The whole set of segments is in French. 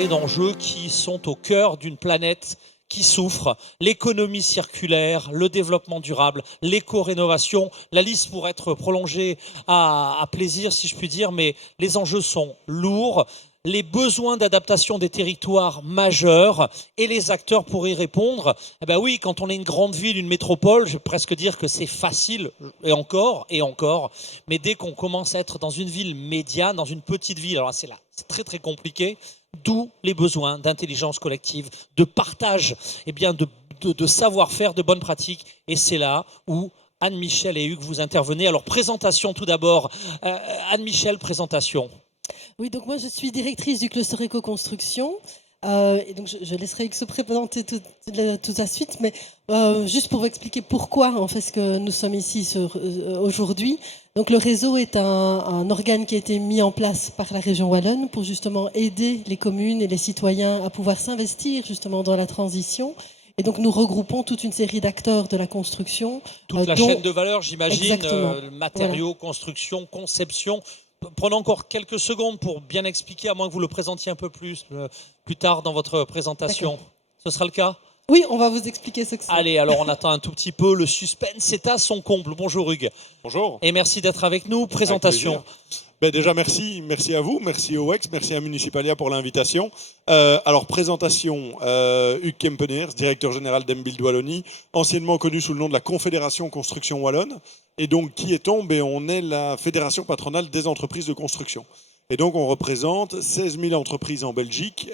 parler d'enjeux qui sont au cœur d'une planète qui souffre, l'économie circulaire, le développement durable, l'éco-rénovation. La liste pourrait être prolongée à plaisir, si je puis dire, mais les enjeux sont lourds. Les besoins d'adaptation des territoires majeurs et les acteurs pour y répondre. Eh ben oui, quand on est une grande ville, une métropole, je vais presque dire que c'est facile, et encore, mais dès qu'on commence à être dans une ville médiane, dans une petite ville, alors c'est là, c'est très très compliqué, d'où les besoins d'intelligence collective, de partage, eh bien de savoir-faire, de bonnes pratiques, et c'est là où Anne-Michel et Hugues, vous intervenez. Alors présentation tout d'abord, Anne-Michel, présentation. Oui, donc moi je suis directrice du cluster éco-construction. Et donc je laisserai Hugues se présenter tout de la suite, mais juste pour vous expliquer pourquoi en fait ce que nous sommes ici aujourd'hui. Donc le réseau est un organe qui a été mis en place par la région wallonne pour justement aider les communes et les citoyens à pouvoir s'investir justement dans la transition. Et donc nous regroupons toute une série d'acteurs de la construction. Toute la chaîne de valeur, j'imagine, matériaux, voilà. Construction, conception. Prenons encore quelques secondes pour bien expliquer, à moins que vous le présentiez un peu plus tard dans votre présentation. Ce sera le cas ? Oui, on va vous expliquer ce que c'est. Allez, alors on attend un tout petit peu. Le suspense, c'est à son comble. Bonjour Hugues. Bonjour. Et merci d'être avec nous. Présentation. Déjà, merci à vous, merci au WEX, merci à Municipalia pour l'invitation. Alors, présentation, Hugues Kempeneers, directeur général d'Embuild Wallonie, anciennement connu sous le nom de la Confédération Construction Wallonne. Et donc, qui est-on ? On est la fédération patronale des entreprises de construction. Et donc, on représente 16 000 entreprises en Belgique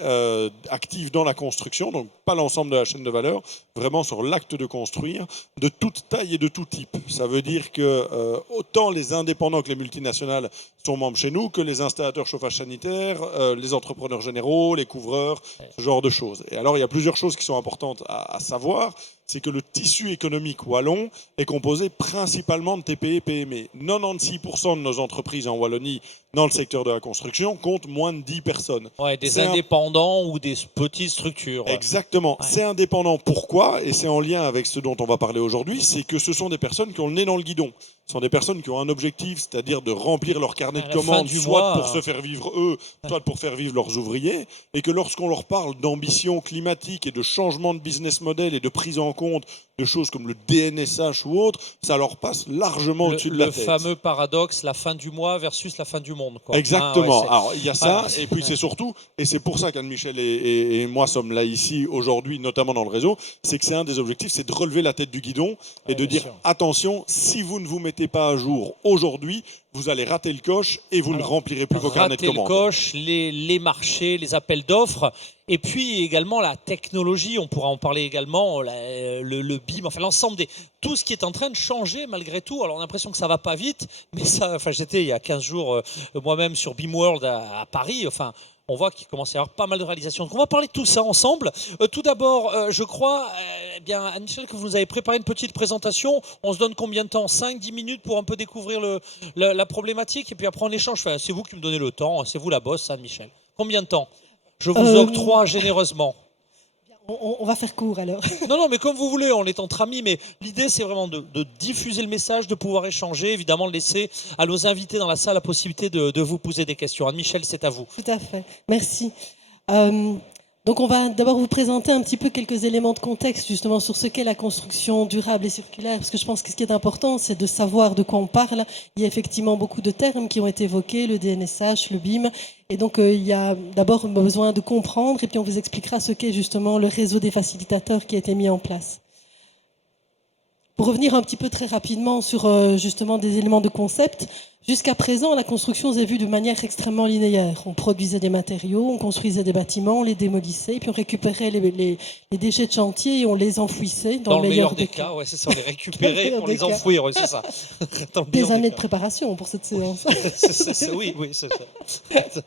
actives dans la construction, donc pas l'ensemble de la chaîne de valeur, vraiment sur l'acte de construire, de toute taille et de tout type. Ça veut dire que autant les indépendants que les multinationales sont membres chez nous, que les installateurs chauffage sanitaire, les entrepreneurs généraux, les couvreurs, ce genre de choses. Et alors, il y a plusieurs choses qui sont importantes à savoir. C'est que le tissu économique wallon est composé principalement de TPE et PME. 96% de nos entreprises en Wallonie, dans le secteur de la construction, comptent moins de 10 personnes. Ouais, des indépendants ou des petites structures. Exactement. Ouais. C'est indépendant. Pourquoi ? Et c'est en lien avec ce dont on va parler aujourd'hui, c'est que ce sont des personnes qui ont le nez dans le guidon. Ce sont des personnes qui ont un objectif, c'est-à-dire de remplir leur carnet de commandes, soit pour se faire vivre eux, soit pour faire vivre leurs ouvriers, et que lorsqu'on leur parle d'ambition climatique et de changement de business model et de prise en compte de choses comme le DNSH ou autre, ça leur passe largement au-dessus de la tête. Le fameux paradoxe, la fin du mois versus la fin du monde. Quoi. Exactement. Alors, il y a ça, et puis c'est surtout, et c'est pour ça qu'Anne-Michel et moi sommes là ici aujourd'hui, notamment dans le réseau, c'est que c'est un des objectifs, c'est de relever la tête du guidon et de dire, attention, si vous ne vous mettez pas à jour aujourd'hui, vous allez rater le coche et vous ne remplirez plus vos carnets de commandes. Rater le coche, les marchés, les appels d'offres, et puis également la technologie, on pourra en parler également, le BIM, enfin l'ensemble tout ce qui est en train de changer malgré tout. Alors on a l'impression que ça va pas vite, mais ça, enfin j'étais il y a 15 jours moi-même sur BIM World à Paris, enfin on voit qu'il commence à y avoir pas mal de réalisations. Donc on va parler de tout ça ensemble. Tout d'abord, je crois, bien Anne-Michel, que vous nous avez préparé une petite présentation. On se donne combien de temps ? 5-10 minutes pour un peu découvrir la problématique, et puis après on échange. Enfin, c'est vous qui me donnez le temps, c'est vous la boss, Anne-Michel. Combien de temps ? Je vous octroie généreusement. On va faire court alors. Non, mais comme vous voulez, on est entre amis, mais l'idée c'est vraiment de diffuser le message, de pouvoir échanger, évidemment de laisser à nos invités dans la salle la possibilité de vous poser des questions. Anne-Michel, c'est à vous. Tout à fait, merci. Donc on va d'abord vous présenter un petit peu quelques éléments de contexte justement sur ce qu'est la construction durable et circulaire, parce que je pense que ce qui est important, c'est de savoir de quoi on parle. Il y a effectivement beaucoup de termes qui ont été évoqués, le DNSH, le BIM, et donc il y a d'abord besoin de comprendre, et puis on vous expliquera ce qu'est justement le réseau des facilitateurs qui a été mis en place. Pour revenir un petit peu très rapidement sur justement des éléments de concept, jusqu'à présent, la construction s'est vue de manière extrêmement linéaire. On produisait des matériaux, on construisait des bâtiments, on les démolissait, puis on récupérait les déchets de chantier et on les enfouissait dans le meilleur des cas. Ouais, c'est ça, on les récupérait pour les enfouir, ouais, c'est ça. Des années de préparation pour cette séance. Oui, c'est ça.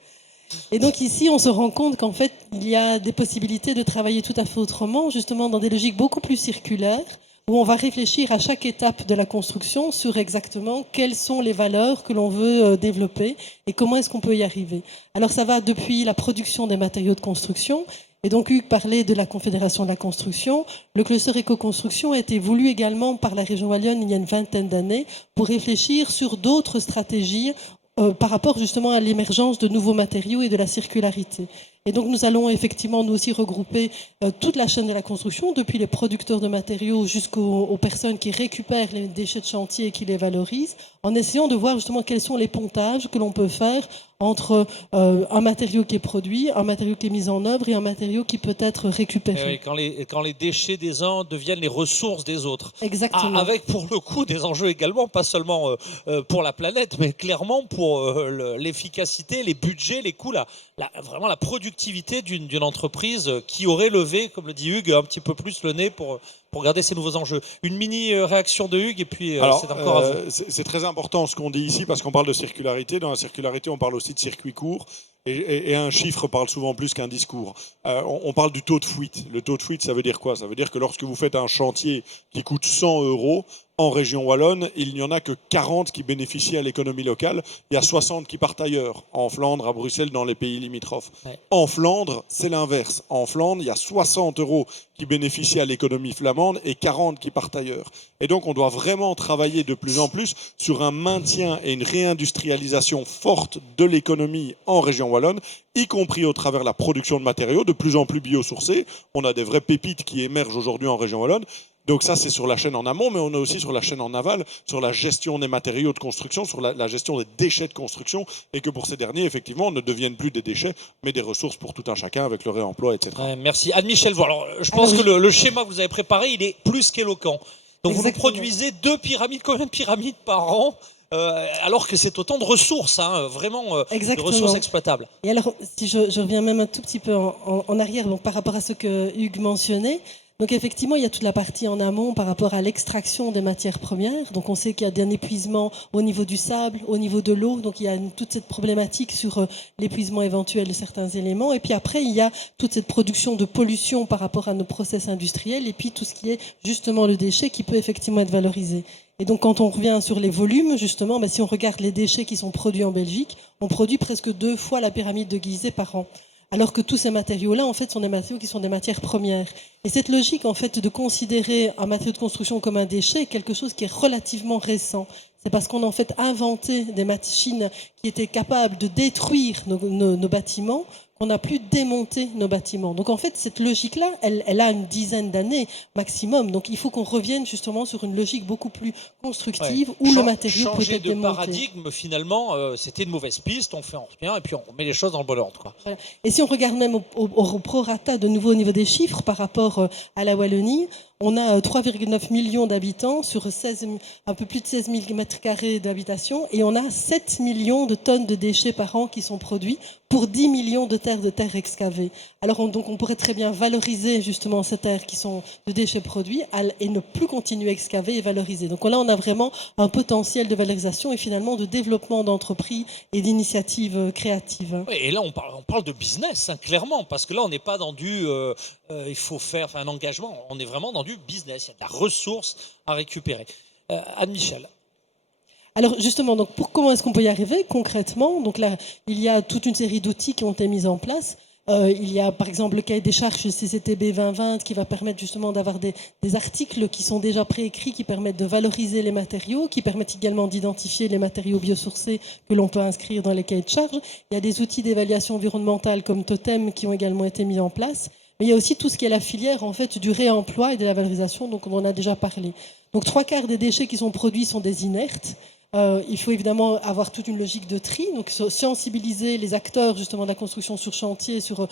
Et donc ici, on se rend compte qu'en fait, il y a des possibilités de travailler tout à fait autrement, justement dans des logiques beaucoup plus circulaires, où on va réfléchir à chaque étape de la construction sur exactement quelles sont les valeurs que l'on veut développer et comment est-ce qu'on peut y arriver. Alors ça va depuis la production des matériaux de construction, et donc Hugues parlait de la Confédération de la construction. Le cluster éco-construction a été voulu également par la région wallonne il y a une vingtaine d'années pour réfléchir sur d'autres stratégies par rapport justement à l'émergence de nouveaux matériaux et de la circularité. Et donc nous allons effectivement nous aussi regrouper toute la chaîne de la construction, depuis les producteurs de matériaux jusqu'aux personnes qui récupèrent les déchets de chantier et qui les valorisent, en essayant de voir justement quels sont les pontages que l'on peut faire entre un matériau qui est produit, un matériau qui est mis en œuvre et un matériau qui peut être récupéré. Et quand les déchets des uns deviennent les ressources des autres. Exactement. Avec pour le coup des enjeux également, pas seulement pour la planète, mais clairement pour l'efficacité, les budgets, les coûts, vraiment la productivité d'une entreprise qui aurait levé, comme le dit Hugues, un petit peu plus le nez pour regarder ces nouveaux enjeux. Une mini réaction de Hugues et puis c'est encore à vous. C'est très important ce qu'on dit ici parce qu'on parle de circularité. Dans la circularité, on parle aussi de circuit court. Et un chiffre parle souvent plus qu'un discours. On parle du taux de fuite. Le taux de fuite, ça veut dire quoi? Ça veut dire que lorsque vous faites un chantier qui coûte 100 €, en région wallonne, il n'y en a que 40 qui bénéficient à l'économie locale. Il y a 60 qui partent ailleurs, en Flandre, à Bruxelles, dans les pays limitrophes. Ouais. En Flandre, c'est l'inverse. En Flandre, il y a 60 € qui bénéficient à l'économie flamande et 40 qui partent ailleurs. Et donc, on doit vraiment travailler de plus en plus sur un maintien et une réindustrialisation forte de l'économie en région wallonne, y compris au travers de la production de matériaux de plus en plus biosourcés. On a des vraies pépites qui émergent aujourd'hui en région wallonne. Donc ça, c'est sur la chaîne en amont, mais on est aussi sur la chaîne en aval, sur la gestion des matériaux de construction, sur la gestion des déchets de construction, et que pour ces derniers, effectivement, ne deviennent plus des déchets, mais des ressources pour tout un chacun avec le réemploi, etc. Ouais, merci. Anne-Michel, alors, je pense que le schéma que vous avez préparé, il est plus qu'éloquent. Donc vous nous produisez 2 pyramides, combien de pyramides par an alors que c'est autant de ressources, vraiment de ressources exploitables. Et alors, si je reviens même un tout petit peu en arrière, donc par rapport à ce que Hugues mentionnait, donc effectivement, il y a toute la partie en amont par rapport à l'extraction des matières premières. Donc on sait qu'il y a un épuisement au niveau du sable, au niveau de l'eau. Donc il y a toute cette problématique sur l'épuisement éventuel de certains éléments. Et puis après, il y a toute cette production de pollution par rapport à nos process industriels. Et puis tout ce qui est justement le déchet qui peut effectivement être valorisé. Et donc quand on revient sur les volumes, justement, si on regarde les déchets qui sont produits en Belgique, on produit presque 2 fois la pyramide de Gizeh par an. Alors que tous ces matériaux-là, en fait, sont des matériaux qui sont des matières premières. Et cette logique, en fait, de considérer un matériau de construction comme un déchet est quelque chose qui est relativement récent. C'est parce qu'on a en fait inventé des machines qui étaient capables de détruire nos bâtiments qu'on n'a plus démonté nos bâtiments. Donc en fait, cette logique-là, elle a une dizaine d'années maximum. Donc il faut qu'on revienne justement sur une logique beaucoup plus constructive où le matériau peut être démonté. Changer de paradigme, finalement, c'était une mauvaise piste, on fait en rien et puis on met les choses dans le bon ordre. Voilà. Et si on regarde même au prorata de nouveau au niveau des chiffres par rapport à la Wallonie, on a 3,9 millions d'habitants sur un peu plus de 16 000 mètres carrés d'habitation et on a 7 millions de tonnes de déchets par an qui sont produits pour 10 millions de terres excavées. Alors on pourrait très bien valoriser justement ces terres qui sont de déchets produits et ne plus continuer à excaver et valoriser. Donc là, on a vraiment un potentiel de valorisation et finalement de développement d'entreprises et d'initiatives créatives. Oui, et là, on parle de business, clairement, parce que là, on n'est pas dans du il faut faire un engagement, on est vraiment dans du business, il y a de la ressource à récupérer. Anne-Michel. Alors justement, donc comment est-ce qu'on peut y arriver concrètement? Donc là, il y a toute une série d'outils qui ont été mis en place. Il y a par exemple le cahier des charges CCTB 2020 qui va permettre justement d'avoir des articles qui sont déjà préécrits, qui permettent de valoriser les matériaux, qui permettent également d'identifier les matériaux biosourcés que l'on peut inscrire dans les cahiers de charges. Il y a des outils d'évaluation environnementale comme Totem qui ont également été mis en place. Mais il y a aussi tout ce qui est la filière en fait, du réemploi et de la valorisation, donc on en a déjà parlé. Donc 3/4 des déchets qui sont produits sont des inertes. Il faut évidemment avoir toute une logique de tri, donc sensibiliser les acteurs justement de la construction sur chantier sur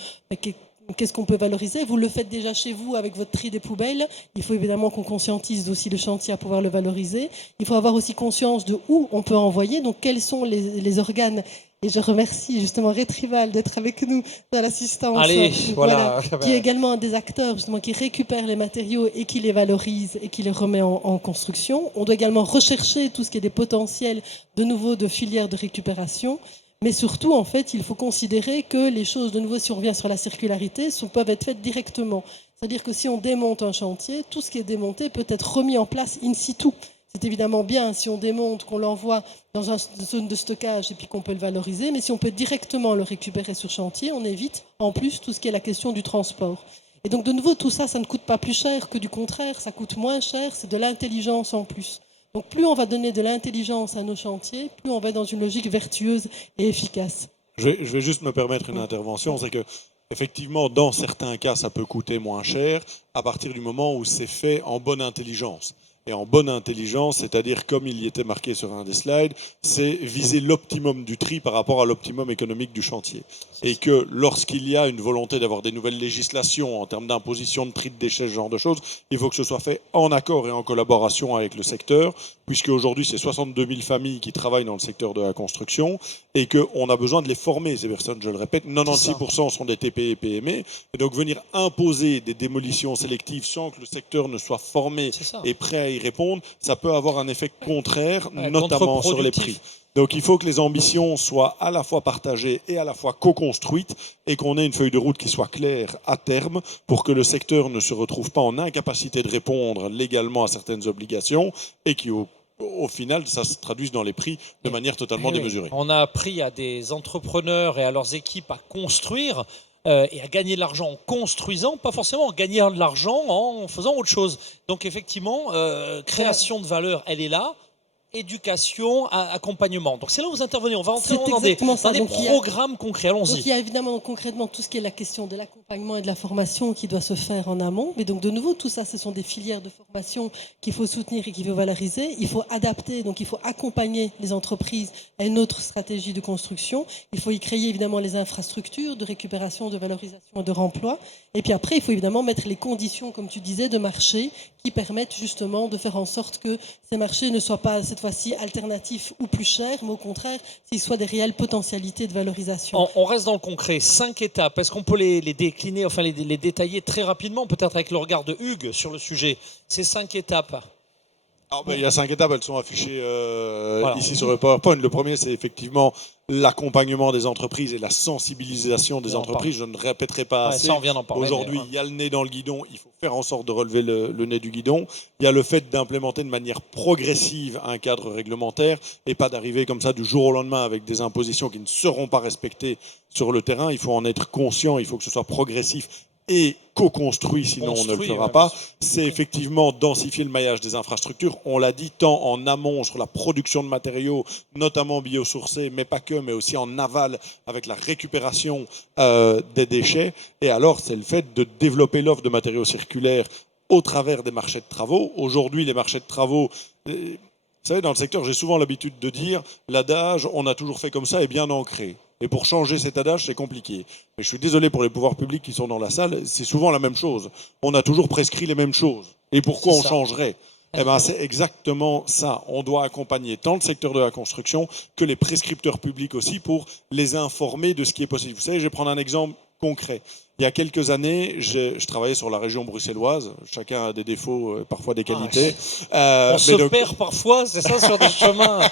qu'est-ce qu'on peut valoriser. Vous le faites déjà chez vous avec votre tri des poubelles. Il faut évidemment qu'on conscientise aussi le chantier à pouvoir le valoriser. Il faut avoir aussi conscience de où on peut envoyer, donc quels sont les organes. Et je remercie justement Retrival d'être avec nous dans l'assistance. Allez, voilà. Qui est également un des acteurs justement qui récupère les matériaux et qui les valorise et qui les remet en construction. On doit également rechercher tout ce qui est des potentiels de nouveau de filières de récupération. Mais surtout, en fait, il faut considérer que les choses, de nouveau, si on revient sur la circularité, peuvent être faites directement. C'est-à-dire que si on démonte un chantier, tout ce qui est démonté peut être remis en place in situ. C'est évidemment bien si on démonte, qu'on l'envoie dans une zone de stockage et puis qu'on peut le valoriser, mais si on peut directement le récupérer sur chantier, on évite en plus tout ce qui est la question du transport. Et donc de nouveau, tout ça, ça ne coûte pas plus cher que du contraire, ça coûte moins cher, c'est de l'intelligence en plus. Donc plus on va donner de l'intelligence à nos chantiers, plus on va être dans une logique vertueuse et efficace. Je vais juste me permettre une intervention, c'est que Effectivement, dans certains cas, ça peut coûter moins cher à partir du moment où c'est fait en bonne intelligence. Et en bonne intelligence, c'est-à-dire comme il y était marqué sur un des slides, c'est viser l'optimum du tri par rapport à l'optimum économique du chantier. Et que lorsqu'il y a une volonté d'avoir des nouvelles législations en termes d'imposition de prix de déchets, ce genre de choses, il faut que ce soit fait en accord et en collaboration avec le secteur, puisque aujourd'hui c'est 62 000 familles qui travaillent dans le secteur de la construction et qu'on a besoin de les former, ces personnes, je le répète, 96% sont des TPE et PME, et donc venir imposer des démolitions sélectives sans que le secteur ne soit formé et prêt à y répondre, ça peut avoir un effet contraire, notamment sur les prix. Donc il faut que les ambitions soient à la fois partagées et à la fois co-construites et qu'on ait une feuille de route qui soit claire à terme pour que le secteur ne se retrouve pas en incapacité de répondre légalement à certaines obligations et qui au final, ça se traduise dans les prix de manière totalement démesurée. On a appris à des entrepreneurs et à leurs équipes à construire et à gagner de l'argent en construisant, pas forcément en gagnant de l'argent en faisant autre chose. Donc effectivement, création de valeur, elle est là. Éducation, accompagnement. Donc c'est là où vous intervenez. On va entrer dans des programmes concrets. Allons-y. Donc il y a évidemment concrètement tout ce qui est la question de l'accompagnement et de la formation qui doit se faire en amont. Mais donc de nouveau, tout ça, ce sont des filières de formation qu'il faut soutenir et qu'il faut valoriser. Il faut adapter, donc il faut accompagner les entreprises à une autre stratégie de construction. Il faut y créer évidemment les infrastructures de récupération, de valorisation et de remploi. Et puis après, il faut évidemment mettre les conditions, comme tu disais, de marché qui permettent justement de faire en sorte que ces marchés ne soient pas cette fois-ci alternatifs ou plus chers, mais au contraire, s'ils soient des réelles potentialités de valorisation. On reste dans le concret. 5 étapes. Est-ce qu'on peut les décliner, enfin les détailler très rapidement, peut-être avec le regard de Hugues sur le sujet? Ces 5 étapes. Il y a 5 étapes, elles sont affichées ici sur le PowerPoint. Le premier, c'est effectivement l'accompagnement des entreprises et la sensibilisation des entreprises. Je ne répéterai pas assez. Aujourd'hui, il y a le nez dans le guidon, il faut faire en sorte de relever le nez du guidon. Il y a le fait d'implémenter de manière progressive un cadre réglementaire et pas d'arriver comme ça du jour au lendemain avec des impositions qui ne seront pas respectées sur le terrain. Il faut en être conscient, il faut que ce soit progressif et co-construit, sinon on ne le fera pas. C'est effectivement densifier le maillage des infrastructures. On l'a dit, tant en amont sur la production de matériaux, notamment biosourcés, mais pas que, mais aussi en aval avec la récupération des déchets. Et alors, c'est le fait de développer l'offre de matériaux circulaires au travers des marchés de travaux. Aujourd'hui, les marchés de travaux... Vous savez, dans le secteur, j'ai souvent l'habitude de dire l'adage « on a toujours fait comme ça » est bien ancré. Et pour changer cet adage, c'est compliqué. Mais je suis désolé pour les pouvoirs publics qui sont dans la salle, c'est souvent la même chose. On a toujours prescrit les mêmes choses. Et pourquoi on changerait ? Eh ben, c'est exactement ça. On doit accompagner tant le secteur de la construction que les prescripteurs publics aussi pour les informer de ce qui est possible. Vous savez, je vais prendre un exemple concret. Il y a quelques années, je travaillais sur la région bruxelloise. Chacun a des défauts, parfois des qualités. On se perd parfois, c'est ça, sur des chemins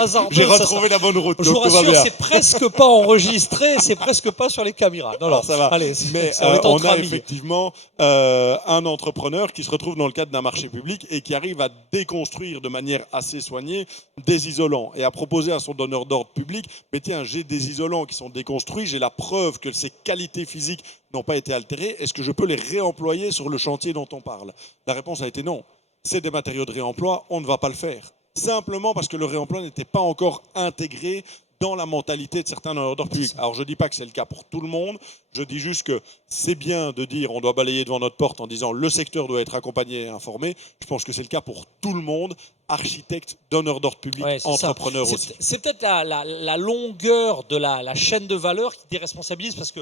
hasardeux. J'ai retrouvé la bonne route. Je vous rassure, c'est presque pas enregistré, c'est presque pas sur les caméras. Non, ça va. Allez, mais on a effectivement un entrepreneur qui se retrouve dans le cadre d'un marché public et qui arrive à déconstruire de manière assez soignée des isolants et à proposer à son donneur d'ordre public, mais tiens, j'ai des isolants qui sont déconstruits, j'ai la preuve que ces qualités physiques n'ont pas été altérées, est-ce que je peux les réemployer sur le chantier dont on parle? La réponse a été non. C'est des matériaux de réemploi, on ne va pas le faire. Simplement parce que le réemploi n'était pas encore intégré dans la mentalité de certains ordres publics. Alors je ne dis pas que c'est le cas pour tout le monde, je dis juste que c'est bien de dire on doit balayer devant notre porte en disant le secteur doit être accompagné et informé. Je pense que c'est le cas pour tout le monde, architectes, donneurs d'ordre public, entrepreneurs aussi. C'est peut-être la longueur de la chaîne de valeur qui déresponsabilise parce que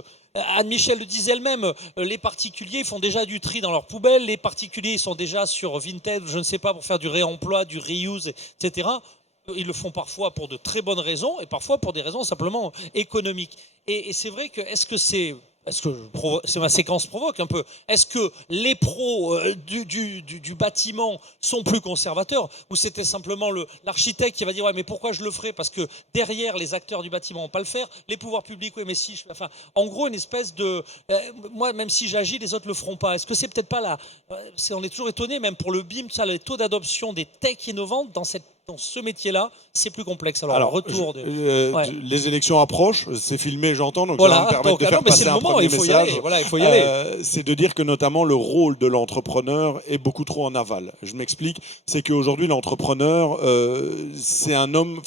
Anne-Michel le disait elle-même, les particuliers font déjà du tri dans leurs poubelles, les particuliers sont déjà sur Vinted, je ne sais pas, pour faire du réemploi, du reuse, etc. Ils le font parfois pour de très bonnes raisons et parfois pour des raisons simplement économiques. Et c'est vrai que, est-ce que ma séquence provoque un peu, est-ce que les pros du bâtiment sont plus conservateurs ou c'était simplement l'architecte qui va dire ouais mais pourquoi je le ferai parce que derrière les acteurs du bâtiment vont pas le faire, les pouvoirs publics oui mais si, enfin en gros une espèce de moi même si j'agis les autres le feront pas. Est-ce que c'est peut-être pas on est toujours étonné même pour le BIM, ça, les taux d'adoption des techs innovantes dans cette dans ce métier-là, c'est plus complexe. Alors, retour de... les élections approchent, c'est filmé, j'entends, donc voilà, ça va me permettre de faire passer un premier message. Il faut y aller. C'est de dire que notamment le rôle de l'entrepreneur est beaucoup trop en aval. Je m'explique, c'est qu'aujourd'hui l'entrepreneur, c'est un homme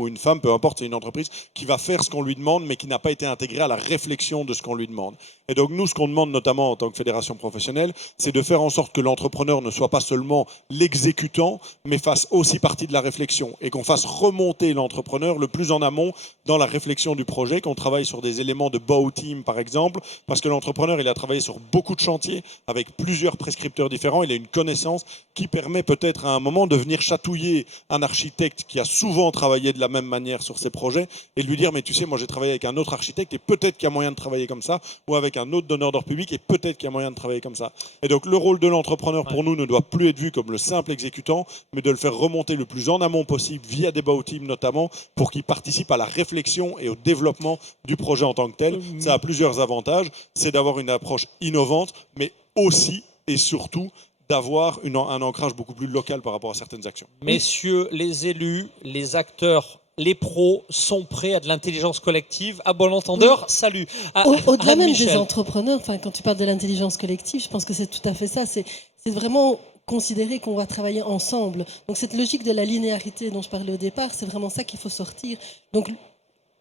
ou une femme, peu importe, c'est une entreprise qui va faire ce qu'on lui demande, mais qui n'a pas été intégré à la réflexion de ce qu'on lui demande. Et donc nous, ce qu'on demande notamment en tant que fédération professionnelle, c'est de faire en sorte que l'entrepreneur ne soit pas seulement l'exécutant, mais fasse aussi partie de la réflexion et qu'on fasse remonter l'entrepreneur le plus en amont dans la réflexion du projet, qu'on travaille sur des éléments de BOW team par exemple, parce que l'entrepreneur, il a travaillé sur beaucoup de chantiers avec plusieurs prescripteurs différents, il a une connaissance qui permet peut-être à un moment de venir chatouiller un architecte qui a souvent travaillé de la même manière sur ses projets et de lui dire mais tu sais, moi j'ai travaillé avec un autre architecte et peut-être qu'il y a moyen de travailler comme ça, ou avec un autre donneur d'ordre public et peut-être qu'il y a moyen de travailler comme ça. Et donc le rôle de l'entrepreneur pour nous ne doit plus être vu comme le simple exécutant, mais de le faire remonter le plus en amont possible via des BOW teams notamment, pour qu'il participe à la réflexion et au développement du projet en tant que tel. Ça a plusieurs avantages, c'est d'avoir une approche innovante, mais aussi et surtout d'avoir un ancrage beaucoup plus local par rapport à certaines actions. Messieurs les élus, les acteurs, les pros sont prêts à de l'intelligence collective. À bon entendeur, salut. Au-delà même des entrepreneurs, quand tu parles de l'intelligence collective, je pense que c'est tout à fait ça. C'est vraiment considérer qu'on va travailler ensemble. Donc cette logique de la linéarité dont je parlais au départ, c'est vraiment ça qu'il faut sortir. Donc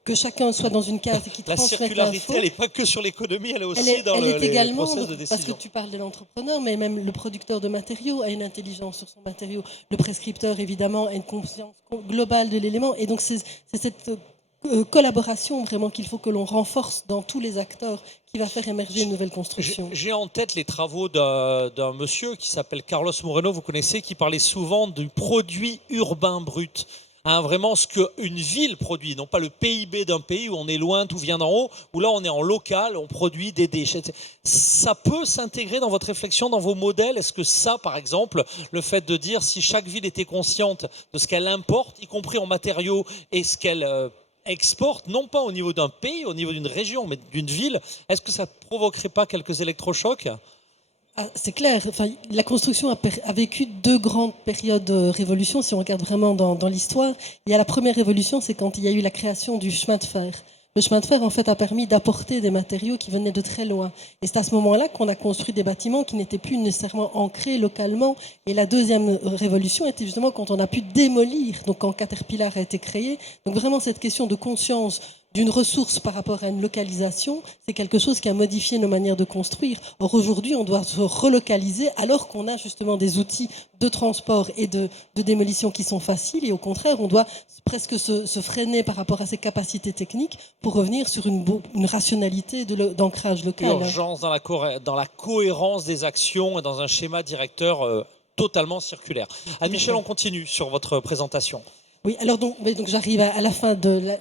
que chacun soit dans une case et qui transmette l'info. La circularité, elle n'est pas que sur l'économie, elle est aussi dans le processus de décision. Parce que tu parles de l'entrepreneur, mais même le producteur de matériaux a une intelligence sur son matériau. Le prescripteur, évidemment, a une conscience globale de l'élément. Et donc, c'est cette collaboration vraiment qu'il faut que l'on renforce dans tous les acteurs qui va faire émerger une nouvelle construction. J'ai en tête les travaux d'un monsieur qui s'appelle Carlos Moreno, vous connaissez, qui parlait souvent du produit urbain brut. Vraiment ce qu'une ville produit, non pas le PIB d'un pays où on est loin, tout vient d'en haut, où là on est en local, on produit des déchets. Ça peut s'intégrer dans votre réflexion, dans vos modèles. Est-ce que ça, par exemple, le fait de dire si chaque ville était consciente de ce qu'elle importe, y compris en matériaux, et ce qu'elle exporte, non pas au niveau d'un pays, au niveau d'une région, mais d'une ville, est-ce que ça ne provoquerait pas quelques électrochocs ? C'est clair. La construction a vécu deux grandes périodes de révolution. Si on regarde vraiment dans l'histoire, il y a la première révolution, c'est quand il y a eu la création du chemin de fer. Le chemin de fer, en fait, a permis d'apporter des matériaux qui venaient de très loin. Et c'est à ce moment-là qu'on a construit des bâtiments qui n'étaient plus nécessairement ancrés localement. Et la deuxième révolution était justement quand on a pu démolir, donc quand Caterpillar a été créé. Donc vraiment, cette question de conscience d'une ressource par rapport à une localisation, c'est quelque chose qui a modifié nos manières de construire. Or, aujourd'hui, on doit se relocaliser alors qu'on a justement des outils de transport et de démolition qui sont faciles. Et au contraire, on doit presque se freiner par rapport à ces capacités techniques pour revenir sur une rationalité d'ancrage local. Urgence dans la cohérence des actions et dans un schéma directeur totalement circulaire. Anne-Michel, on continue sur votre présentation. Oui, alors donc j'arrive à la fin de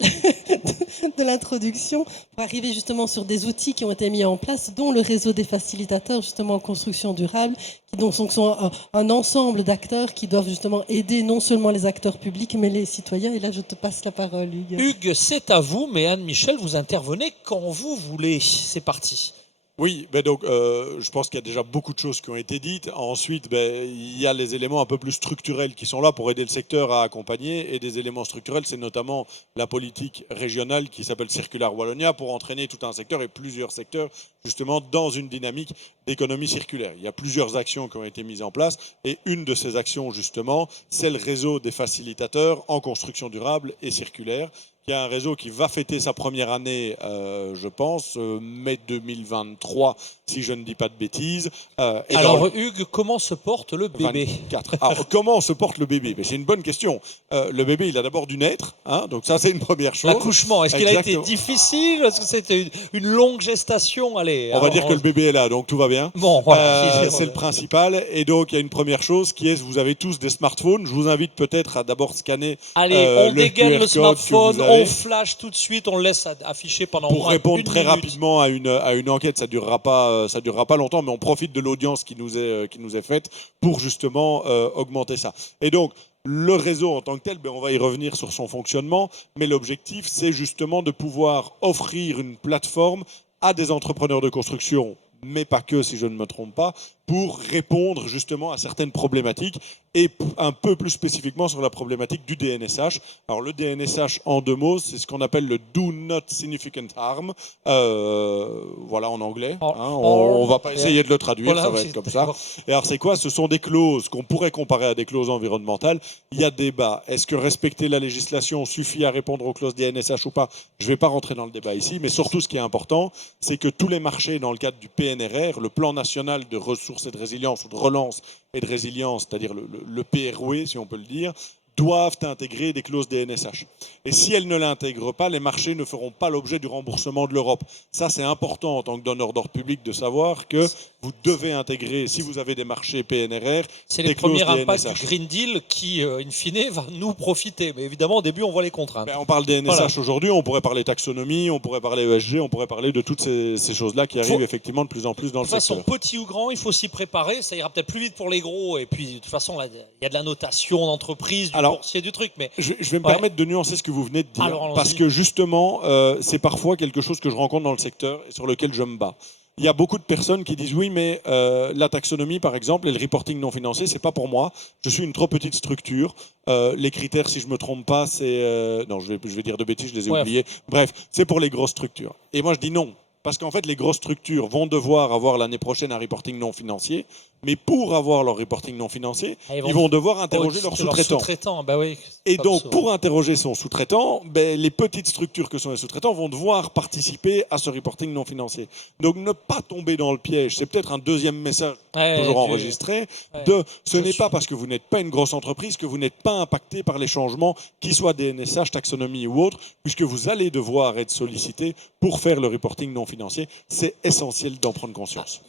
l'introduction pour arriver justement sur des outils qui ont été mis en place, dont le réseau des facilitateurs justement en construction durable, qui donc sont un ensemble d'acteurs qui doivent justement aider non seulement les acteurs publics, mais les citoyens. Et là, je te passe la parole, Hugues. Hugues, c'est à vous, mais Anne-Michel, vous intervenez quand vous voulez. C'est parti. Oui, je pense qu'il y a déjà beaucoup de choses qui ont été dites. Ensuite, il y a les éléments un peu plus structurels qui sont là pour aider le secteur à accompagner. Et des éléments structurels, c'est notamment la politique régionale qui s'appelle Circular Wallonia pour entraîner tout un secteur et plusieurs secteurs justement dans une dynamique d'économie circulaire. Il y a plusieurs actions qui ont été mises en place et une de ces actions justement, c'est le réseau des facilitateurs en construction durable et circulaire, qui est un réseau qui va fêter sa première année, je pense, mai 2023, si je ne dis pas de bêtises. Alors, Hugues, comment se porte le bébé ? 24. Alors, comment se porte le bébé ? C'est une bonne question. Le bébé, il a d'abord dû naître, donc ça, c'est une première chose. L'accouchement, est-ce qu'il a été difficile ? Est-ce que c'était une longue gestation ? Allez, on va dire que le bébé est là, donc tout va bien. Bon, voilà. C'est le principal. Et donc, il y a une première chose qui est, vous avez tous des smartphones. Je vous invite peut-être à d'abord scanner on dégaine le smartphone, on flash tout de suite, on le laisse afficher pendant pour répondre très minute. Rapidement à une enquête. Ça durera pas longtemps, mais on profite de l'audience qui nous est faite pour justement augmenter ça. Et donc, le réseau en tant que tel, on va y revenir sur son fonctionnement, mais l'objectif, c'est justement de pouvoir offrir une plateforme à des entrepreneurs de construction, mais pas que, si je ne me trompe pas, pour répondre justement à certaines problématiques et un peu plus spécifiquement sur la problématique du DNSH. Alors le DNSH, en 2 mots, c'est ce qu'on appelle le Do Not Significant Harm. Voilà, en anglais. On va pas essayer de le traduire, ça va être comme ça. Et alors c'est quoi? Ce sont des clauses qu'on pourrait comparer à des clauses environnementales. Il y a débat. Est-ce que respecter la législation suffit à répondre aux clauses DNSH ou pas? Je ne vais pas rentrer dans le débat ici, mais surtout ce qui est important, c'est que tous les marchés dans le cadre du PNRR, le plan national de ressources et de résilience, ou de relance et de résilience, c'est-à-dire le PROE, si on peut le dire, doivent intégrer des clauses DNSH. Et si elles ne l'intègrent pas, les marchés ne feront pas l'objet du remboursement de l'Europe. Ça, c'est important en tant que donneur d'ordre public de savoir que vous devez intégrer, si vous avez des marchés PNRR, c'est les premiers impacts du Green Deal qui, in fine, va nous profiter. Mais évidemment, au début, on voit les contraintes. On parle DNSH aujourd'hui, on pourrait parler taxonomie, on pourrait parler ESG, on pourrait parler de toutes ces choses-là qui arrivent effectivement de plus en plus dans le secteur. De toute façon, petit ou grand, il faut s'y préparer. Ça ira peut-être plus vite pour les gros. Et puis, de toute façon, il y a de la notation d'entreprise, du truc. Mais je vais me permettre de nuancer ce que vous venez de dire. Alors, parce que justement, c'est parfois quelque chose que je rencontre dans le secteur et sur lequel je me bats. Il y a beaucoup de personnes qui disent oui, mais la taxonomie, par exemple, et le reporting non financier, c'est pas pour moi. Je suis une trop petite structure. Les critères, si je me trompe pas, c'est non, je vais dire de bêtises, je les ai oubliés. Bref, c'est pour les grosses structures. Et moi, je dis non. Parce qu'en fait, les grosses structures vont devoir avoir l'année prochaine un reporting non financier, mais pour avoir leur reporting non financier, ils vont devoir interroger leur sous-traitant. Bah oui, et donc, pour interroger son sous-traitant, les petites structures que sont les sous-traitants vont devoir participer à ce reporting non financier. Donc, ne pas tomber dans le piège, c'est peut-être un deuxième message toujours enregistré, ce n'est pas parce que vous n'êtes pas une grosse entreprise que vous n'êtes pas impacté par les changements, qu'ils soient DNSH, taxonomie ou autre, puisque vous allez devoir être sollicité pour faire le reporting non financier. C'est essentiel d'en prendre conscience.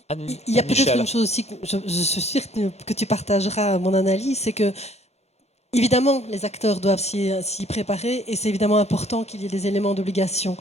Il y a peut-être une chose aussi, je suis sûre que tu partageras mon analyse, c'est que évidemment les acteurs doivent s'y préparer et c'est évidemment important qu'il y ait des éléments d'obligation.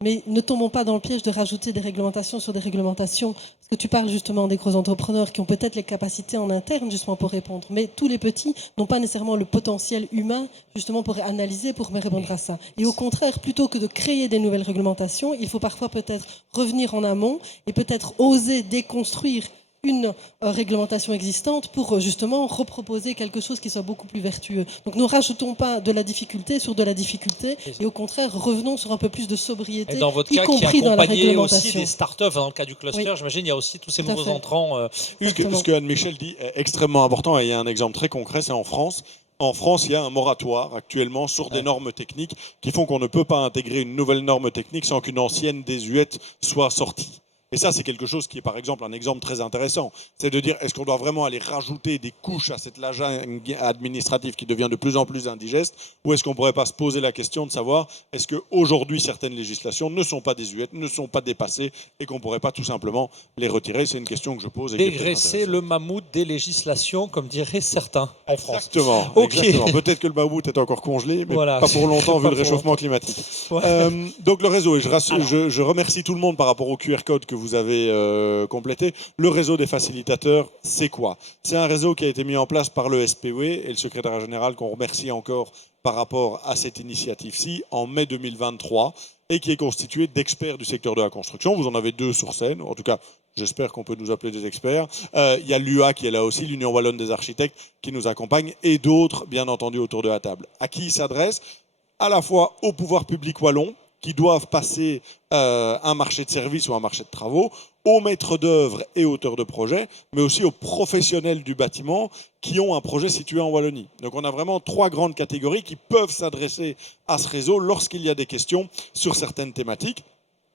Mais ne tombons pas dans le piège de rajouter des réglementations sur des réglementations. Parce que tu parles justement des gros entrepreneurs qui ont peut-être les capacités en interne justement pour répondre. Mais tous les petits n'ont pas nécessairement le potentiel humain justement pour analyser, pour répondre à ça. Et au contraire, plutôt que de créer des nouvelles réglementations, il faut parfois peut-être revenir en amont et peut-être oser déconstruire une réglementation existante pour justement reproposer quelque chose qui soit beaucoup plus vertueux. Donc ne rajoutons pas de la difficulté sur de la difficulté et au contraire revenons sur un peu plus de sobriété, et dans votre cas, y compris dans la réglementation. Aussi des startups, dans le cas du cluster, j'imagine il y a aussi tous ces nouveaux entrants. Ce que Anne-Michel dit est extrêmement important et il y a un exemple très concret, c'est en France. En France, il y a un moratoire actuellement sur des normes techniques qui font qu'on ne peut pas intégrer une nouvelle norme technique sans qu'une ancienne désuète soit sortie. Et ça, c'est quelque chose qui est, par exemple, un exemple très intéressant. C'est de dire, est-ce qu'on doit vraiment aller rajouter des couches à cette lasagne administrative qui devient de plus en plus indigeste, ou est-ce qu'on ne pourrait pas se poser la question de savoir, est-ce qu'aujourd'hui, certaines législations ne sont pas désuètes, ne sont pas dépassées, et qu'on ne pourrait pas tout simplement les retirer? C'est une question que je pose. Dégraisser le mammouth des législations, comme diraient certains en France. Exactement. Exactement. Peut-être que le mammouth est encore congelé, mais pas pour longtemps, vu le réchauffement climatique. Donc le réseau, et je remercie tout le monde par rapport au QR code que vous avez complété. Le réseau des facilitateurs, c'est quoi? C'est un réseau qui a été mis en place par le SPOE et le secrétariat général qu'on remercie encore par rapport à cette initiative-ci en mai 2023 et qui est constitué d'experts du secteur de la construction. Vous en avez 2 sur scène, en tout cas j'espère qu'on peut nous appeler des experts. Il y a l'UA qui est là aussi, l'Union Wallonne des Architectes qui nous accompagne et d'autres bien entendu autour de la table. À qui il s'adresse? À la fois au pouvoir public wallon qui doivent passer un marché de services ou un marché de travaux, aux maîtres d'œuvre et auteurs de projets, mais aussi aux professionnels du bâtiment qui ont un projet situé en Wallonie. Donc on a vraiment 3 grandes catégories qui peuvent s'adresser à ce réseau lorsqu'il y a des questions sur certaines thématiques.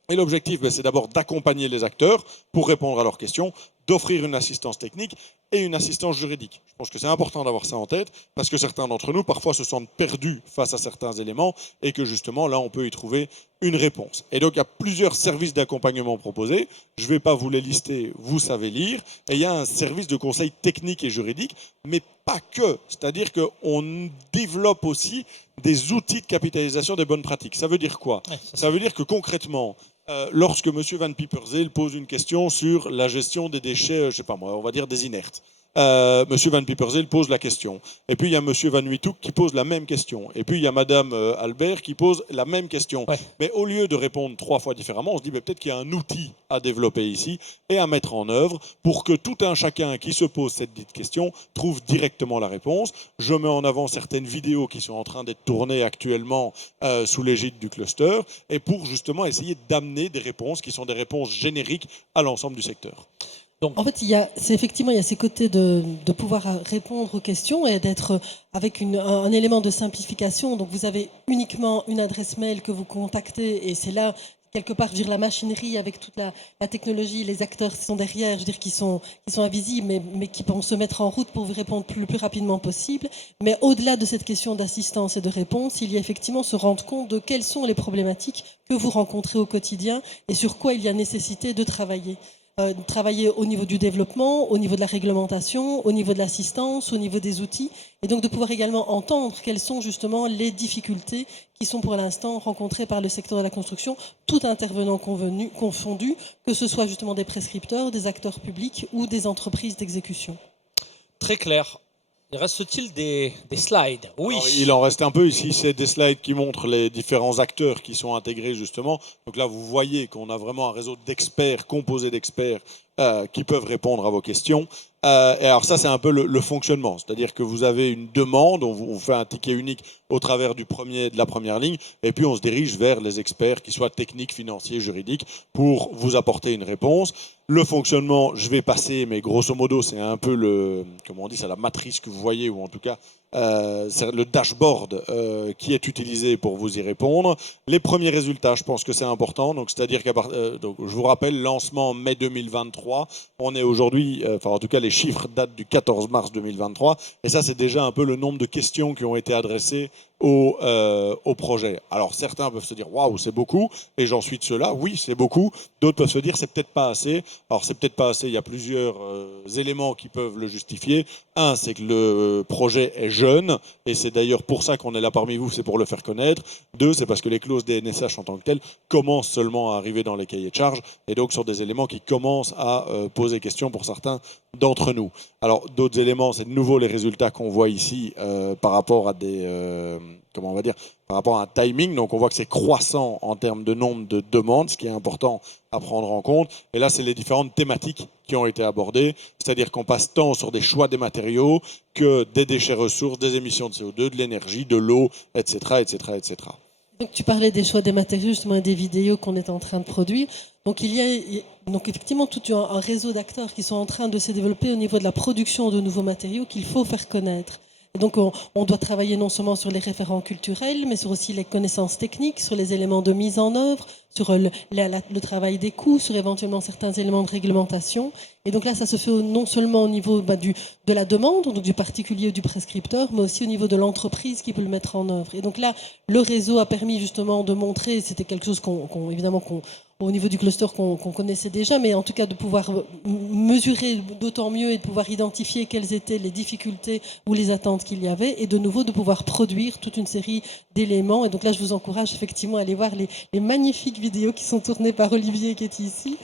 Et l'objectif, c'est d'abord d'accompagner les acteurs pour répondre à leurs questions, d'offrir une assistance technique et une assistance juridique. Je pense que c'est important d'avoir ça en tête parce que certains d'entre nous, parfois, se sentent perdus face à certains éléments et que justement, là, on peut y trouver une réponse. Et donc, il y a plusieurs services d'accompagnement proposés. Je ne vais pas vous les lister, vous savez lire. Et il y a un service de conseil technique et juridique, mais pas que. C'est-à-dire qu'on développe aussi des outils de capitalisation des bonnes pratiques. Ça veut dire quoi? Ça veut dire que concrètement, lorsque M. Van Pieperzeel pose une question sur la gestion des déchets, je sais pas moi, on va dire des inertes, Monsieur Van Pieperzeel pose la question. Et puis il y a Monsieur Van Huythoek qui pose la même question. Et puis il y a Madame Albert qui pose la même question. Ouais. Mais au lieu de répondre 3 fois différemment, on se dit peut-être qu'il y a un outil à développer ici et à mettre en œuvre pour que tout un chacun qui se pose cette dite question trouve directement la réponse. Je mets en avant certaines vidéos qui sont en train d'être tournées actuellement sous l'égide du cluster et pour justement essayer d'amener des réponses qui sont des réponses génériques à l'ensemble du secteur. En fait, il y a ces côtés de pouvoir répondre aux questions et d'être avec un élément de simplification. Donc, vous avez uniquement une adresse mail que vous contactez et c'est là, quelque part, je veux dire, la machinerie avec toute la technologie, les acteurs qui sont derrière, je veux dire, qui sont invisibles, mais qui vont se mettre en route pour vous répondre le plus rapidement possible. Mais au-delà de cette question d'assistance et de réponse, il y a effectivement se rendre compte de quelles sont les problématiques que vous rencontrez au quotidien et sur quoi il y a nécessité de travailler. Travailler au niveau du développement, au niveau de la réglementation, au niveau de l'assistance, au niveau des outils, et donc de pouvoir également entendre quelles sont justement les difficultés qui sont pour l'instant rencontrées par le secteur de la construction, tout intervenant confondu, que ce soit justement des prescripteurs, des acteurs publics ou des entreprises d'exécution. Très clair. Il reste-t-il des slides? Oui. Alors, il en reste un peu ici, c'est des slides qui montrent les différents acteurs qui sont intégrés justement. Donc là, vous voyez qu'on a vraiment un réseau d'experts, composé d'experts, qui peuvent répondre à vos questions. Et alors ça, c'est un peu le fonctionnement. C'est-à-dire que vous avez une demande, on fait un ticket unique au travers de la première ligne, et puis on se dirige vers les experts, qui soient techniques, financiers, juridiques, pour vous apporter une réponse. Le fonctionnement, je vais passer, mais grosso modo, c'est un peu c'est la matrice que vous voyez, ou en tout cas, c'est le dashboard qui est utilisé pour vous y répondre. Les premiers résultats, je pense que c'est important. Donc, c'est-à-dire donc, je vous rappelle, lancement en mai 2023. On est aujourd'hui, en tout cas, les chiffres datent du 14 mars 2023. Et ça, c'est déjà un peu le nombre de questions qui ont été adressées au projet. Alors, certains peuvent se dire, waouh, c'est beaucoup. Et j'en suis de ceux-là. Oui, c'est beaucoup. D'autres peuvent se dire, c'est peut-être pas assez. Alors, c'est peut-être pas assez. Il y a plusieurs éléments qui peuvent le justifier. Un, c'est que le projet est jeune, et c'est d'ailleurs pour ça qu'on est là parmi vous, c'est pour le faire connaître. Deux, c'est parce que les clauses DNSH en tant que telles commencent seulement à arriver dans les cahiers de charges, et donc sur des éléments qui commencent à poser question pour certains d'entre nous. Alors, d'autres éléments, c'est de nouveau les résultats qu'on voit ici par rapport à par rapport à un timing. Donc, on voit que c'est croissant en termes de nombre de demandes, ce qui est important à prendre en compte. Et là, c'est les différentes thématiques qui ont été abordées. C'est-à-dire qu'on passe tant sur des choix des matériaux que des déchets ressources, des émissions de CO2, de l'énergie, de l'eau, etc., etc., etc. Donc, tu parlais des choix des matériaux, justement, et des vidéos qu'on est en train de produire. Donc, il y a donc effectivement tout un réseau d'acteurs qui sont en train de se développer au niveau de la production de nouveaux matériaux qu'il faut faire connaître. Et donc, on doit travailler non seulement sur les référents culturels, mais sur aussi les connaissances techniques, sur les éléments de mise en œuvre, sur le travail des coûts, sur éventuellement certains éléments de réglementation. Et donc là, ça se fait non seulement au niveau de la demande, donc du particulier ou du prescripteur, mais aussi au niveau de l'entreprise qui peut le mettre en œuvre. Et donc là, le réseau a permis justement de montrer, c'était quelque chose au niveau du cluster qu'on connaissait déjà, mais en tout cas de pouvoir mesurer d'autant mieux et de pouvoir identifier quelles étaient les difficultés ou les attentes qu'il y avait, et de nouveau de pouvoir produire toute une série d'éléments. Et donc là, je vous encourage effectivement à aller voir les magnifiques vidéos qui sont tournées par Olivier qui est ici,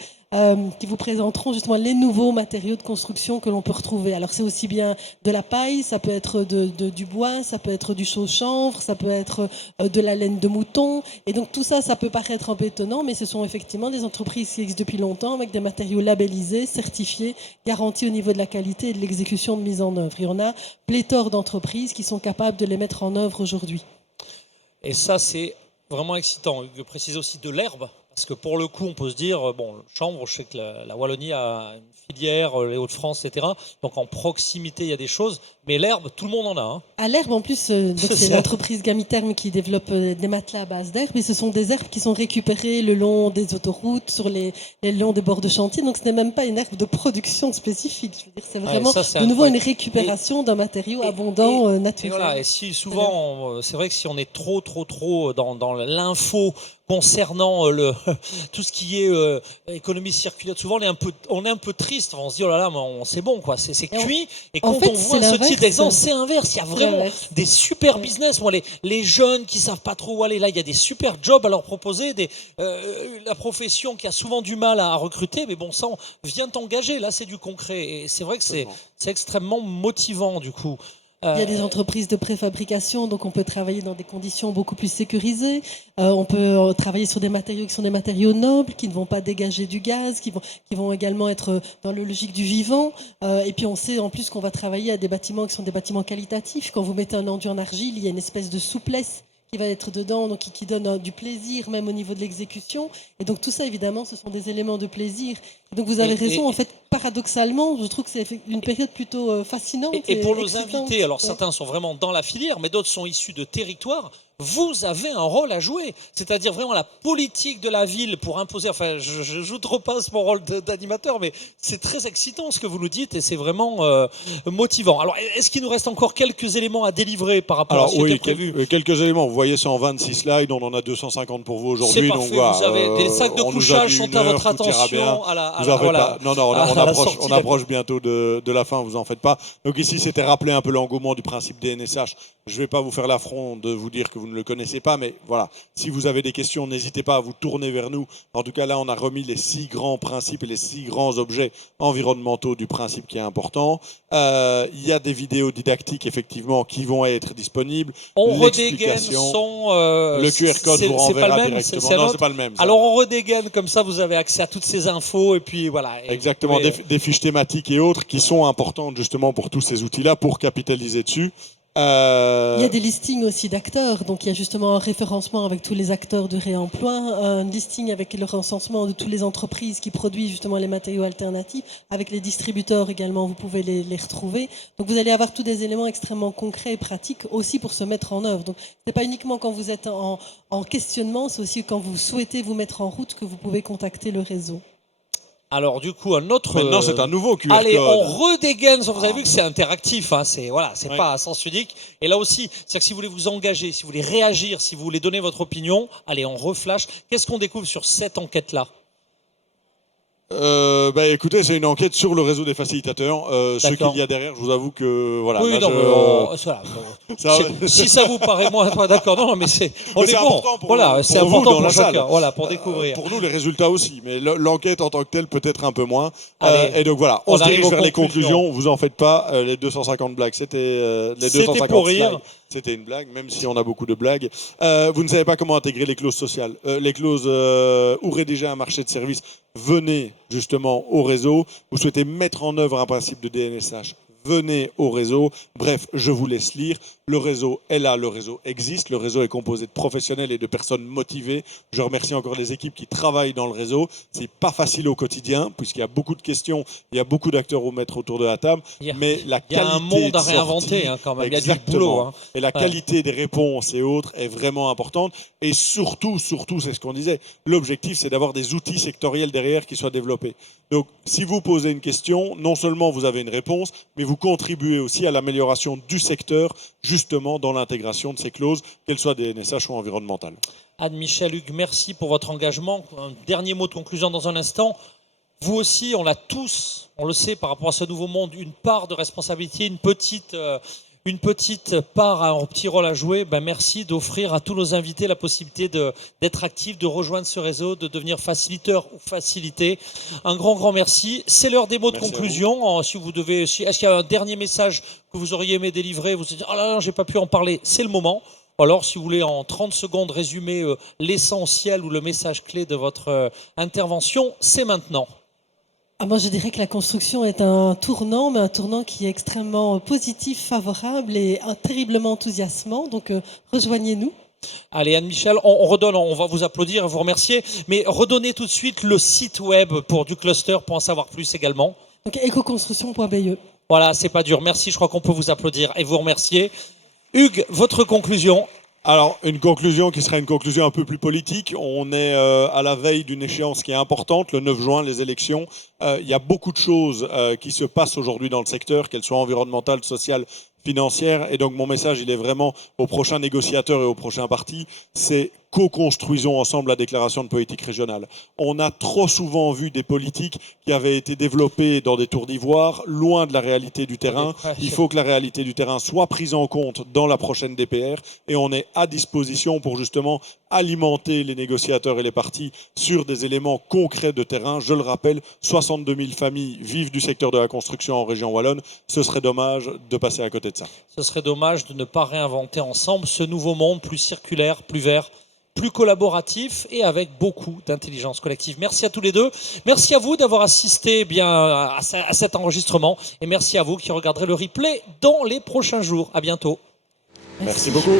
qui vous présenteront justement les nouveaux matériaux de construction que l'on peut retrouver. Alors c'est aussi bien de la paille, ça peut être du bois, ça peut être du chaux-chanvre, ça peut être de la laine de mouton. Et donc tout ça, ça peut paraître un peu étonnant, mais ce sont effectivement des entreprises qui existent depuis longtemps avec des matériaux labellisés, certifiés, garantis au niveau de la qualité et de l'exécution de mise en œuvre. Et on a pléthore d'entreprises qui sont capables de les mettre en œuvre aujourd'hui. Et ça, c'est vraiment excitant. Je précise aussi de l'herbe, parce que pour le coup, on peut se dire, bon, le chanvre, je sais que la Wallonie a une filière, les Hauts-de-France, etc. Donc en proximité, il y a des choses, mais l'herbe, tout le monde en a. Hein. À l'herbe, en plus, c'est l'entreprise Gamitherm qui développe des matelas à base d'herbe, et ce sont des herbes qui sont récupérées le long des autoroutes, le long des bords de chantier, donc ce n'est même pas une herbe de production spécifique. Je veux dire, c'est vraiment de nouveau une récupération d'un matériau abondant, naturel. Et voilà, et si souvent, c'est vrai que si on est trop dans l'info concernant tout ce qui est économie circulaire. Souvent, on est un peu triste. On se dit, oh là là, c'est bon, quoi, c'est cuit. Et quand on voit ce type d'exemple, c'est inverse. Il y a vraiment des super business. Moi, les jeunes qui savent pas trop où aller, là, il y a des super jobs à leur proposer. La profession qui a souvent du mal à recruter, mais bon sang, vient t'engager. Là, c'est du concret. Et c'est vrai que c'est extrêmement motivant, du coup. Il y a des entreprises de préfabrication, donc on peut travailler dans des conditions beaucoup plus sécurisées. On peut travailler sur des matériaux qui sont des matériaux nobles, qui ne vont pas dégager du gaz, qui vont également être dans le logique du vivant. Et puis on sait en plus qu'on va travailler à des bâtiments qui sont des bâtiments qualitatifs. Quand vous mettez un enduit en argile, il y a une espèce de souplesse qui va être dedans, donc qui donne du plaisir même au niveau de l'exécution. Et donc tout ça, évidemment, ce sont des éléments de plaisir. Donc vous avez raison, en fait, paradoxalement, je trouve que c'est une période plutôt fascinante. Et pour nos invités, alors certains sont vraiment dans la filière, mais d'autres sont issus de territoires. Vous avez un rôle à jouer, c'est-à-dire vraiment la politique de la ville pour imposer, enfin je repasse mon rôle d'animateur, mais c'est très excitant ce que vous nous dites et c'est vraiment motivant. Alors est-ce qu'il nous reste encore quelques éléments à délivrer par rapport à ce qui était prévu? Quelques éléments, vous voyez 126 slides, on en a 250 pour vous aujourd'hui. C'est parfait, donc, vous avez des sacs de couchage sont à votre attention. On approche bientôt de la fin, vous en faites pas. Donc ici c'était rappeler un peu l'engouement du principe DNSH. Je ne vais pas vous faire l'affront de vous dire que vous ne le connaissez pas, mais voilà, si vous avez des questions, n'hésitez pas à vous tourner vers nous. En tout cas, là, on a remis les 6 grands principes et les 6 grands objets environnementaux du principe qui est important. Il y a des vidéos didactiques, effectivement, qui vont être disponibles. On redégaine le QR code vous renverra directement. Non, c'est pas le même. Ça. Alors, on redégaine, comme ça, vous avez accès à toutes ces infos, et puis voilà. Exactement, des fiches thématiques et autres qui sont importantes, justement, pour tous ces outils-là, pour capitaliser dessus. Il y a des listings aussi d'acteurs, donc il y a justement un référencement avec tous les acteurs du réemploi, un listing avec le recensement de toutes les entreprises qui produisent justement les matériaux alternatifs, avec les distributeurs également, vous pouvez les retrouver. Donc vous allez avoir tous des éléments extrêmement concrets et pratiques aussi pour se mettre en œuvre. Donc c'est pas uniquement quand vous êtes en questionnement, c'est aussi quand vous souhaitez vous mettre en route que vous pouvez contacter le réseau. Alors du coup un autre. Maintenant c'est un nouveau QR Allez, code. on redégaine. Vous avez vu que c'est interactif, hein, c'est pas à sens unique. Et là aussi, c'est-à-dire que si vous voulez vous engager, si vous voulez réagir, si vous voulez donner votre opinion, allez, on reflash. Qu'est-ce qu'on découvre sur cette enquête-là? Écoutez, c'est une enquête sur le réseau des facilitateurs. Ce qu'il y a derrière, je vous avoue que voilà. Oui, si ça vous paraît moins, d'accord, non, mais c'est bon. Voilà, c'est important pour chacun. Voilà, pour découvrir. Pour nous, les résultats aussi, mais l'enquête en tant que telle peut-être un peu moins. Et donc voilà, on se dirige vers les conclusions. Vous en faites pas. Les 250 blagues, c'était les 250 pour rire. C'était une blague, même si on a beaucoup de blagues. Vous ne savez pas comment intégrer les clauses sociales. Les clauses ou rédiger un marché de services. Venez justement au réseau. Vous souhaitez mettre en œuvre un principe de DNSH. Venez au réseau. Bref, je vous laisse lire. Le réseau est là, le réseau existe. Le réseau est composé de professionnels et de personnes motivées. Je remercie encore les équipes qui travaillent dans le réseau. C'est pas facile au quotidien, puisqu'il y a beaucoup de questions, il y a beaucoup d'acteurs à mettre autour de la table. Mais la qualité, il y a un monde à réinventer quand même. Exactement. Il y a du boulot. Hein. Et la qualité des réponses et autres est vraiment importante. Et surtout, c'est ce qu'on disait. L'objectif, c'est d'avoir des outils sectoriels derrière qui soient développés. Donc, si vous posez une question, non seulement vous avez une réponse, mais vous contribuez aussi à l'amélioration du secteur, justement dans l'intégration de ces clauses, qu'elles soient DNSH ou environnementales. Anne-Michèle Hugues, merci pour votre engagement. Un dernier mot de conclusion dans un instant. Vous aussi, on l'a tous, on le sait par rapport à ce nouveau monde, une part de responsabilité, une petite part, un petit rôle à jouer. Merci d'offrir à tous nos invités la possibilité d'être actifs, de rejoindre ce réseau, de devenir facilitateur ou facilité. Un grand merci. C'est l'heure des mots de conclusion. Si vous devez, est-ce qu'il y a un dernier message que vous auriez aimé délivrer? Vous dites, oh là là, j'ai pas pu en parler. C'est le moment. Alors, si vous voulez en 30 secondes résumer l'essentiel ou le message clé de votre intervention, c'est maintenant. Moi, je dirais que la construction est un tournant, mais un tournant qui est extrêmement positif, favorable et terriblement enthousiasmant. Donc, rejoignez-nous. Allez, Anne-Michèle, on redonne, on va vous applaudir et vous remercier. Mais redonnez tout de suite le site web pour du cluster pour en savoir plus également. Donc, ecoconstruction.be. Voilà, c'est pas dur. Merci, je crois qu'on peut vous applaudir et vous remercier. Hugues, votre conclusion? Alors, une conclusion qui sera une conclusion un peu plus politique. On est à la veille d'une échéance qui est importante, le 9 juin, les élections. Il y a beaucoup de choses qui se passent aujourd'hui dans le secteur, qu'elles soient environnementales, sociales, financières. Et donc, mon message, il est vraiment aux prochains négociateurs et aux prochains partis. C'est co-construisons ensemble la déclaration de politique régionale. On a trop souvent vu des politiques qui avaient été développées dans des tours d'ivoire, loin de la réalité du terrain. Il faut que la réalité du terrain soit prise en compte dans la prochaine DPR et on est à disposition pour justement alimenter les négociateurs et les partis sur des éléments concrets de terrain. Je le rappelle, 62 000 familles vivent du secteur de la construction en région wallonne. Ce serait dommage de passer à côté de ça. Ce serait dommage de ne pas réinventer ensemble ce nouveau monde plus circulaire, plus vert, plus collaboratif et avec beaucoup d'intelligence collective. Merci à tous les deux. Merci à vous d'avoir assisté à cet enregistrement et merci à vous qui regarderez le replay dans les prochains jours. À bientôt. Merci beaucoup.